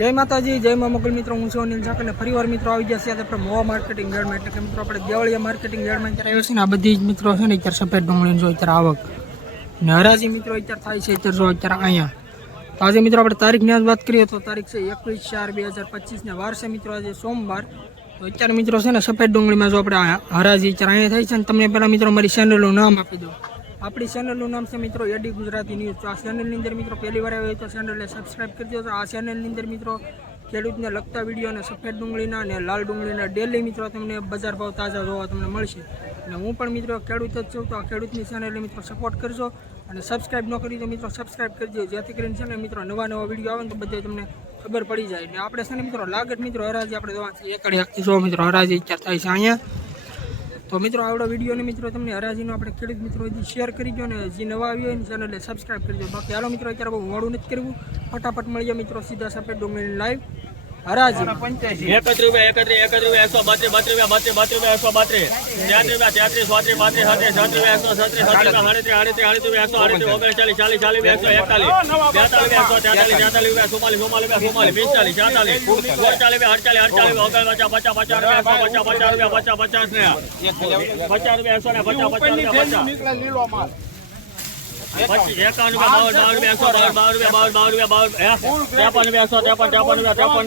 જય માતાજી, જય મા મોગલ મિત્રો, હું છું અનિલ ઝાકર અને ફરીવાર મિત્રો આવી ગયા છે આપણે મોવા માર્કેટિંગ યાર્ડમાં. એટલે કે મિત્રો, આપણે દેવળિયા માર્કેટિંગ યાર્ડમાં અત્યારે આવ્યો છે ને, આ બધી જ મિત્રો છે ને, અત્યારે સફેદ ડુંગળીની જો અત્યારે આવક. ને હરાજી મિત્રો અત્યારે થાય છે, અત્યારે જો અત્યારે અહીંયા. તો આજે મિત્રો, આપણે તારીખની આજ વાત કરીએ તો તારીખ છે એકવીસ ચાર બે હજાર પચીસને વાર છે મિત્રો, આજે સોમવાર. તો અત્યારે મિત્રો છે ને, સફેદ ડુંગળીમાં જો આપણે હરાજી અત્યારે અહીંયા થાય છે ને, તમને પહેલાં મિત્રો મારી ચેનલનું નામ આપી દઉં આપણી ચેનલનું નામ છે મિત્રો એડી ગુજરાતી ન્યૂઝ તો આ ચેનલની અંદર મિત્રો પહેલી વાર આવ્યો તો ચેનલને સબસ્ક્રાઈબ કરી દો આ ચેનલની અંદર મિત્રો ખેડૂતને લગતા વીડિયો અને સફેદ ડુંગળીના અને લાલ ડુંગળીના ડેલી મિત્રો તમને બજાર ભાવ તાજા જોવા તમને મળશે. અને હું પણ મિત્રો ખેડૂત જ છું તો આ ખેડૂતની ચેનલને મિત્રો સપોર્ટ કરજો અને સબસ્ક્રાઈબ ન કરી તો મિત્રો સબસ્ક્રાઈબ કરજો જેથી કરીને છે ને મિત્રો નવા નવા વીડિયો આવે ને તો બધે તમને ખબર પડી જાય. ને આપણે છે ને મિત્રો લાગત મિત્રો હરાજી આપણે જોવા છીએ. એકડી મિત્રો હરાજી અત્યારે થાય છે અહીંયા. તો મિત્રો, આવડો વિડીયોને મિત્રો, તમને હરાજીનો આપણે ખેડૂત મિત્રો શેર કરી દો ને જે નવા આવી હોય ને સબસ્ક્રાઈબ સબસ્ક્રાઇબ દો બાકી હાલો મિત્રો, અત્યારે બહુ મોડું નથી કરવું. ફટાફટ મળીએ મિત્રો, સીધા સફેદ ડુંગળી લાઈવ હરાજી. એકત્રીસ રૂપિયા એકત્રીસ એકત્રીસ રૂપિયા એકસો બત્રીસ બત્રીસ રૂપિયા બત્રીસ બત્રીસ રૂપિયા એકસો બત્રીસ. તેત્રીસ રૂપિયા તેત્રીસ ચોત્રીસ પાંત્રીસ છત્રીસ છત્રીસ રૂપિયા એકસો છત્રીસ છત્રીસ રૂપિયા સાડત્રીસ આડત્રીસ આડત્રીસ રૂપિયા એકસો આડત્રીસ ઓગણચાલીસ ચાલીસ ચાલીસ રૂપિયા એકસો એકતાલીસ. બેતાલીસ એકસો તેતાલીસ તેતાલીસ રૂપિયા ચુમ્માલીસ ચુમ્માલીસ રૂપિયા ચુમ્માલીસ પિસ્તાલીસ છેતાલીસ. અડચાલીસ રૂપિયા અડચાલીસ અડચાલીસ ઓગણ પચાસ પચાસ પચાસ રૂપિયા પચાસ પચાસ રૂપિયા પચાસ પચાસ ને. પચાસ રૂપિયા એકસો ને પચાસ પચાસ રૂપિયા પચાસ. પચીસ એકાવન બાવન બાવન બેસો બાવન બાવન રૂપિયા બાવન બાવન રૂપિયા બાવન ત્રેપન બેસો ત્રેપન ત્રેપન ત્રેપન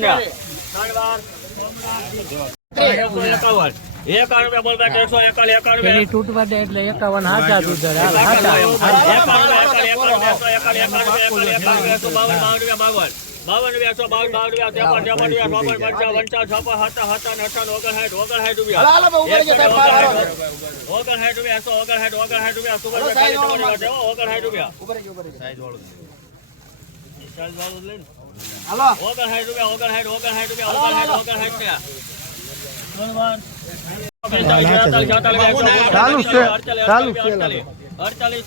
ને તૂટવા દે એટલે એકાવન હાજા એકાવન એકાવન એકાવન એકાવન બાવન બાવન રૂપિયા બાવન રૂપિયા એકસો બાવન બાવન રૂપિયા ત્રેપન ત્રેપન રૂપિયા ચોપન પંચાવન પંચાવન છપ્પન સત્તા સત્તાવન અઠાવન ઓગણસાઠ ઓગણસાઠ રૂપિયા ઓગણસાઠ રૂપિયા એકસો ઓગણસાઠ ઓગણસાઠ રૂપિયા સુપર ઓગણસાઠ રૂપિયા સાઈઝ વાળું લઈને ઓગણસાઠ રૂપિયા ઓગણસાઠ ઓગણસાઠ રૂપિયા ઓગણસાઠ ઓગણસાઠ રૂપિયા ચાલુ છે ચાલુ છે અડતાલીસ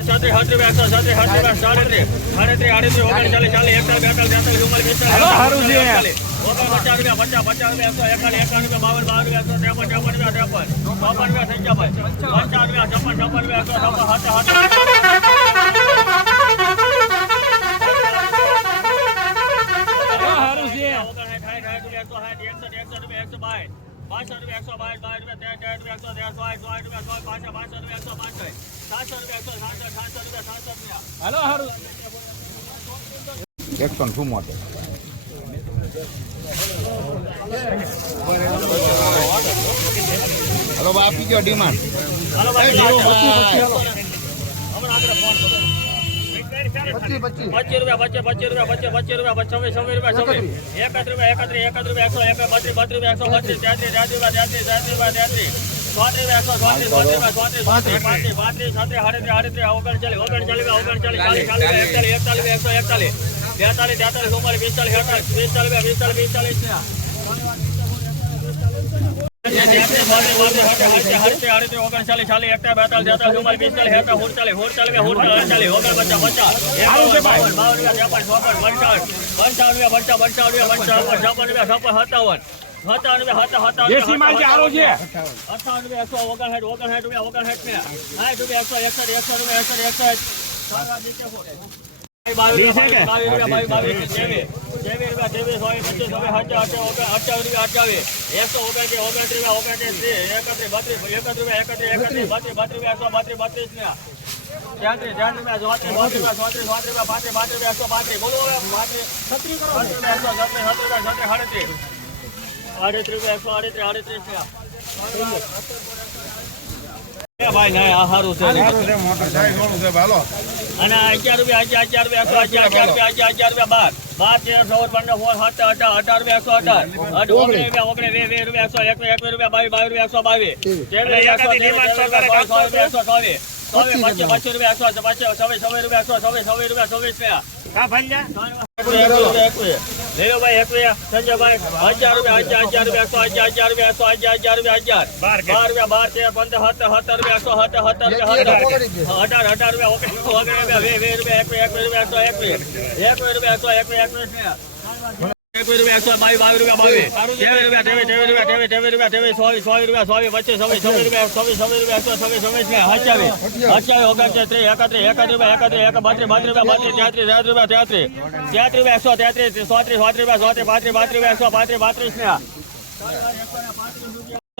સાડત્રીસ પચાસ રૂપિયા પચાસ પચાસ રૂપિયા એકાલી એકસો એકસો રૂપિયા બાય બાસઠ રૂપિયા એકસો બાવીસ બાવીસ રૂપિયા ત્રેસઠ રૂપિયા એકસો ત્રેસો સાઠ રૂપિયા સો પાસઠ બાસઠ રૂપિયા એકસો પાસઠ સાતસો રૂપિયા એકસો સાસઠ રૂપિયા સાતસો રૂપિયા હાલો હારું એકસો શું મોટે હલો બાપી ગયો ડિમાન્ડ હલો ભાઈ પચીસ રૂપિયા પચીસ પચીસ રૂપિયા પચીસ પચીસ રૂપિયા છવ્વીસ છવ્વીસ રૂપિયા છવ્વીસ એકત્રીસ રૂપિયા એકત્રીસ એકત્રીસ રૂપિયા એકસો એક બત્રીસ બત્રીસ રૂપિયા એકસો બત્રીસ તેત્રીસ તેત્રીસ રૂપિયા તેત્રીસ તેત્રીસ રૂપિયા તેત્રીસ ચોત્રીસ રૂપિયા એકસો ચોત્રીસ ચોત્રીસ ચોત્રીસ પાંત્રીસ પાંત્રીસ છત્રીસ આડત્રીસ આડત્રીસ ઓગણચાલીસ ઓગણચાલીસ ઓગણચાલીસ ચાલીસ ચાલીસ એકતાલીસ એકતાલીસ એકસો એકતાલીસ તેતાલીસ તેતાલીસ ચુમ્માલીસ પિસ્તાલીસ અડતાલીસ પિસ્તાલીસ પિસ્તાલીસ પિસ્તાલીસ દેશી માલ જે આરો છે અઠાવન રૂપિયા એકસો ઓગણસાઠ રૂપિયા ઓગણસાઠ રૂપિયા એકસઠ એકસો રૂપિયા એકસઠ એકસઠ બાવીસ રૂપિયા બાવીસ રૂપિયા ત્રેવીસ રૂપિયા ત્રેવીસ હોય પચીસ હવે અઠાવન અઠાવન રૂપિયા અઠાવીસ એકસો ઓગણત્રીસ ઓગણત્રીસ રૂપિયા ઓગણત્રીસ એકત્રીસ બત્રીસ એકત્રીસ રૂપિયા એકત્રીસ એકત્રીસ બત્રીસ બત્રીસ રૂપિયા એકસો બત્રીસ બત્રીસ ને ત્યાંત્રીસ ત્યાંત્રીસ રૂપિયા ચોત્રીસ ચોત્રીસ રૂપિયા ચોત્રીસ ચોત્રીસ રૂપિયા પાંત્રીસ પાંત્રીસ રૂપિયા એકસો પાંત્રીસ બોલો હવે પાંત્રીસ છત્રીસ કરો છત્રીસ એકસો છત્રીસ છત્રીસ રૂપિયા છત્રીસ સાડત્રીસ આડત્રીસ રૂપિયા એકસો આડત્રીસ આડત્રીસ રૂપિયા ભાઈ ના આ સારું છે અને અગિયાર રૂપિયા અગિયાર અગિયાર રૂપિયા એકસો અગિયાર અગિયાર રૂપિયા અગિયાર અગિયાર રૂપિયા બાર બાર તેર ચૌદ પંદર સોળ સત્તર અઢાર અઢાર રૂપિયા એકસો અઢાર અઢ ઓગણીસ રૂપિયા ઓગણીસ વીસ વીસ રૂપિયા એકસો એકવીસ એકવીસ રૂપિયા બાવીસ બાવીસ રૂપિયા એકસો બાવીસ. ત્રેવીસ ચોવીસ એકસો ચોવીસ રૂપિયા એકસો છવ્વીસ. છવ્વીસ રૂપિયા એકસો છવ્વીસ છવ્વીસ રૂપિયા છવ્વીસ રૂપિયા નીરુભાઈ એકવીસ સંજયભાઈ હજાર રૂપિયા હજાર હજાર રૂપિયા એકસો હજાર હજાર રૂપિયા એકસો હજાર હજાર રૂપિયા હજાર બાર રૂપિયા બાર તેર પંદર સત્તર સત્તર રૂપિયા એકસો સત્તર સત્તર રૂપિયા અઢાર અઢાર રૂપિયા ઓગણીસ ઓગણીસ રૂપિયા વીસ વીસ રૂપિયા એકવીસ એકવીસ રૂપિયા એકસો એકવીસ એકવીસ રૂપિયા એકસો એકવીસ એકવીસ ને એકવીસ રૂપિયા એકસો બાવીસ બાવીસ રૂપિયા બાવીસ ત્રેવીસ રૂપિયા ત્રેવીસ ત્રેવીસ રૂપિયા ત્રેવીસ ત્રેવીસ રૂપિયા ત્રેવીસ ચોવીસ ચોવીસ રૂપિયા ચોવીસ પચીસ છવ્વીસ છવ્વીસ રૂપિયા છવ્વીસ છવ્વીસ રૂપિયા એકસો છવ્વીસ છવ્વીસ ને અઠ્યાવીસ અઠ્યાવીસ ઓગણત્રીસ ત્રીસ એકત્રીસ એકત્રીસ રૂપિયા એકત્રીસ એક બત્રીસ બત્રીસ રૂપિયા બત્રીસ તેત્રીસ તેત્રીસ રૂપિયા તેત્રીસ તેત્રીસ રૂપિયા એકસો તેત્રીસ ચોત્રીસ ચોત્રીસ રૂપિયા ચોત્રીસ પાંત્રીસ પાંત્રીસ રૂપિયા એકસો પાંત્રીસ પાંત્રીસ ને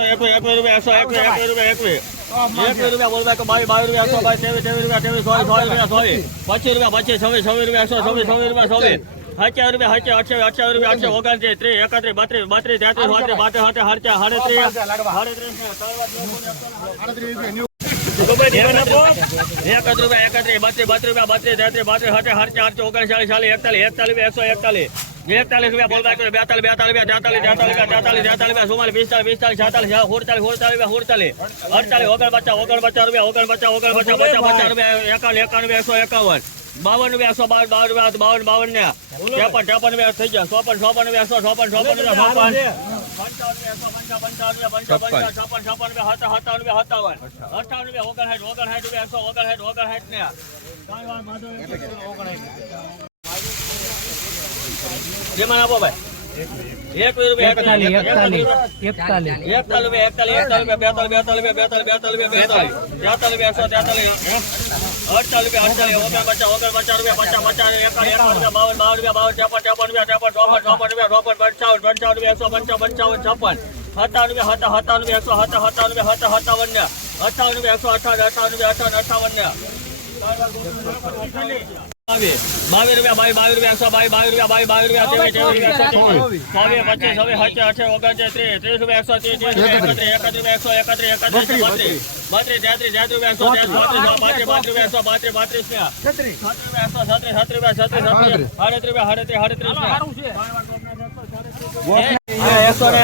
એકવીસ એકવીસ રૂપિયા એકસો એકવીસ એકવીસ રૂપિયા એકવીસ એકવીસ રૂપિયા બોલવા કે બાવીસ બાવીસ રૂપિયા એકસો બાવીસ ત્રેવીસ ત્રેવીસ રૂપિયા ત્રેવીસ ચોવીસ ચોવીસ રૂપિયા ચોવીસ પચીસ રૂપિયા પચીસ છવ્વીસ છવ્વીસ રૂપિયા એકસો છવ્વીસ છવ્વીસ રૂપિયા ચોવીસ અઠ્યાવીસ રૂપિયા અઠ્યાવીસ અઠ્યાવીસ અઠ્યાવીસ રૂપિયા અઠ્યાવીસ ઓગણત્રીસ ત્રીસ એકત્રીસ બત્રીસ બત્રીસ તેત્રીસ ચોત્રીસ બાત્રીસ સાડત્રીસ સાડત્રીસ સાડત્રીસ એકત્રીસ રૂપિયા એકત્રીસ બત્રીસ બત્રીસ રૂપિયા બત્રીસ તેત્રીસ બત્રીસ સાડત્રીસ સાડત્રીસ આઠસો ઓગણચાલીસ ચાલીસ એકતાલીસ એકતાલીસ એકસો એકતાલીસ એકતાલીસ રૂપિયા બોલવા કે બેતાલીસ બેતાલીસ તેતાલીસ તેતાલીસ તેતાલીસ તેતાલીસ સુમાલીસ પિસ્તાલીસ પિસ્તાલીસ છાતાલીસ સુડતાલીસ સુડતાલીસ સુડતાલીસ અડતાલીસ ઓગણ પચાસ ઓગણ પચાસ રૂપિયા ઓગણ પચાસ ઓગણ પચાસ પચાસ પચાસ રૂપિયા એકાવન એકાવન એકસો એકાવન બાવન રૂપિયા એકસો બાવન બાવન રૂપિયા બાવન બાવન ને ત્રેપન ત્રેપન રૂપિયા થઈ ગયા ચોપન ચોપન રૂપિયા એકસો ચોપન ચોપન રૂપિયા ચોપન છપ્પન છપ્પન રૂપિયા હતા સત્તાવન રૂપિયા સત્તાવન અઠાવન રૂપિયા ઓગણસાઠ ઓગણસાઠ રૂપિયા એકસો ઓગણસાઠ ઓગણસાઠ ને જેમાં આપો ભાઈ એક રૂપિયા એકતાલીસ એકતાલીસ એકતાલીસ એકતાલીસ રૂપિયા એકતાલીસ એકતાલીસ રૂપિયા બેતાલીસ બેતાલીસ બેતાલીસ બેતાલીસ બેતાલીસ તેતાલીસ એકસો તેતાલીસ અડતાલીસ રૂપિયા ઓગણ પચાસ ઓગણ પચાસ પચાસ પચાસ, એકાવન એકાવન રૂપિયા, બાવન બાવન રૂપિયા, બાવન, ત્રેપન ત્રેપન રૂપિયા ત્રેપન એકસો પંચાવન પંચાવન, છપ્પન, સત્તાવન રૂપિયા હતા એકસો હતા સત્તાવન રૂપિયા હતા સત્તાવન અઠાવન એકસો અઠાવન અઠાવન અઠાવન અઠાવન બાવીસ બાવીસ રૂપિયા બાવીસ બાવીસ રૂપિયા એકસો બાવીસ બાવીસ રૂપિયા બાવીસ બાવીસ રૂપિયા ત્રેવીસ ત્રેવીસ રૂપિયા ચોવીસ ચોવીસ પચીસ છવ્વીસ સત્તર અઠાર ઓગણત્રીસ ત્રીસ ત્રીસ રૂપિયા એકસો ત્રીસ ત્રીસ રૂપિયા એકત્રીસ એકત્રીસ રૂપિયા એકસો એકત્રીસ એકત્રીસ બત્રીસ બત્રીસ તેત્રીસ તેત્રીસ રૂપિયા એકસો તેત્રીસ પાંત્રીસ પાંત્રીસ પાંત્રીસ રૂપિયા એકસો પાંત્રીસ પાંત્રીસ ને છત્રીસ રૂપિયા એકસો છત્રીસ છત્રીસ રૂપિયા છત્રીસ છત્રીસ સાડત્રીસ રૂપિયા સાડત્રીસ સાડત્રીસ ને એકસો ને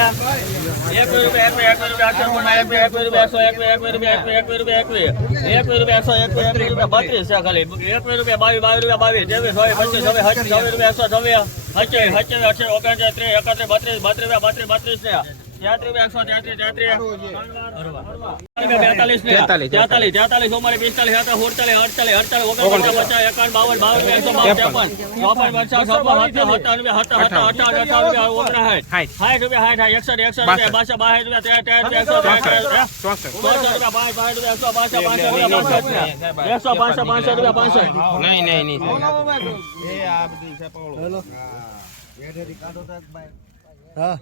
બત્રીસ છે ખાલી એકવીસ રૂપિયા બાવીસ બાવીસ રૂપિયા બાવીસ ત્રેવીસ ચોવીસ પચીસ છવ્વીસ છવ્વીસ છવ્વીસ રૂપિયા એકસો છવ્વીસ અઠ્યાવીસ અઠ્યાવીસ અઠ્યાવીસ ઓગણચાલીસ ત્રીસ એકત્રીસ બત્રીસ બત્રીસ રૂપિયા બત્રીસ બત્રીસ ને બેતાલીસ તેતાલીસ હતા સુડતાલીસ અડતાલીસ અડતાલીસ ઓગણ પચાસ એકાવન બાવન બાવન એકસો ત્રેપન. ચોપન પચાસ છપ્પન હતા હતા અઠાવન અઠાવન રૂપિયા રૂપિયા સાઠ એકસઠ એકસઠ રૂપિયા બાસઠ બાસઠ રૂપિયા ત્રેસઠ ત્રેસઠ એકસો ચોસઠ રૂપિયા બાસઠ રૂપિયા એકસો બાસઠ બાસઠ રૂપિયા બાસઠ એકસો બાસઠ બાસઠ રૂપિયા બાસઠ. હા.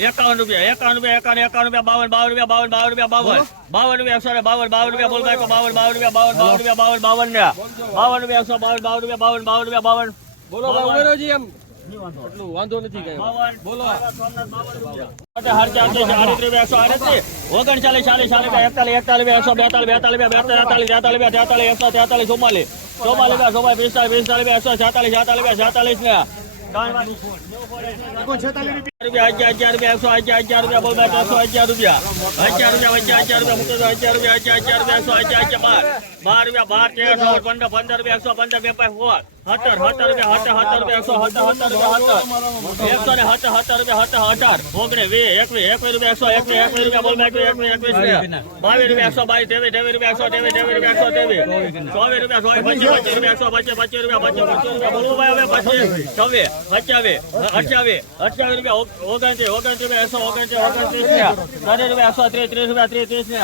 એકાવન રૂપિયા એકાવન રૂપિયા એકાવન એકાવન રૂપિયા બાવન બાવન રૂપિયા બાવન બાવન રૂપિયા બાવન બાવન રૂપિયા એકસો ને બાવન બાવન રૂપિયા બોલ બાવન બાવન રૂપિયા બાવન બાવન રૂપિયા બાવન બાવન ને બાવન રૂપિયા એકસો બાવન બાવન રૂપિયા બાવન બાવન રૂપિયા બાવન બોલો ઉમેરોજી એમ વાંધો નથી બોલો ઓગણચાલીસ ચાલીસ ચાલીસ એકતાલીસ એકતાલીસ એકસો બેતાલીસ બેતાલીસ બેતાલીસ તેતાલીસ તેતાલીસ એકસો તેતાલીસ ચુમ્માલીસ ચોમાલીસ ચોમાલીસ પિસ્તાલીસ પિસ્તાલીસ એકસો છેતાલીસ છેતાલીસ છેતાલીસ ને રૂપિયા અગિયાર અગિયાર રૂપિયા એકસો અગિયાર અગિયાર રૂપિયા બોલ બાર એકસો અગિયાર રૂપિયા અગિયાર રૂપિયા વચ્ચે અગિયાર રૂપિયા મૂકો તો અગિયાર રૂપિયા અગિયાર અગિયાર રૂપિયા એકસો અગિયાર અગિયાર બાર બાર રૂપિયા બાર તેર ચૌદ પંદર પંદર રૂપિયા એકસો પંદર બે પાંચ સોળ સત્તર સત્તર રૂપિયા સત્તર સત્તર રૂપિયા એકસો સત્તર સત્તર રૂપિયા સત્તર એકસો ને સત્તર સત્તર રૂપિયા સત્તર અઢાર ઓગણીસ વીસ એકવીસ એકવીસ રૂપિયા એકસો એકવીસ એકવીસ રૂપિયા બોલ એકવીસ એકવીસ એકવીસ બાવીસ રૂપિયા એકસો બાવીસ ત્રેવીસ ત્રેવીસ રૂપિયા એકસો ત્રેવીસ ત્રેવીસ રૂપિયા એકસો ત્રેવીસ ચોવીસ રૂપિયા ચોવીસ પચીસ પચીસ રૂપિયા એકસો પચીસ પચીસ રૂપિયા પચીસ પચીસ રૂપિયા બોલવું ભાઈ હવે પચીસ છવ્વીસ અઠ્યાવીસ અઠ્યાવીસ અઠ્યાવીસ રૂપિયા ઓગણત્રીસ ઓગણત્રીસ રૂપિયા એકસો ઓગણત્રીસ ઓગણત્રીસ ત્રીસ રૂપિયા એકસો ત્રીસ ત્રીસ રૂપિયા ત્રીસ ત્રીસ ને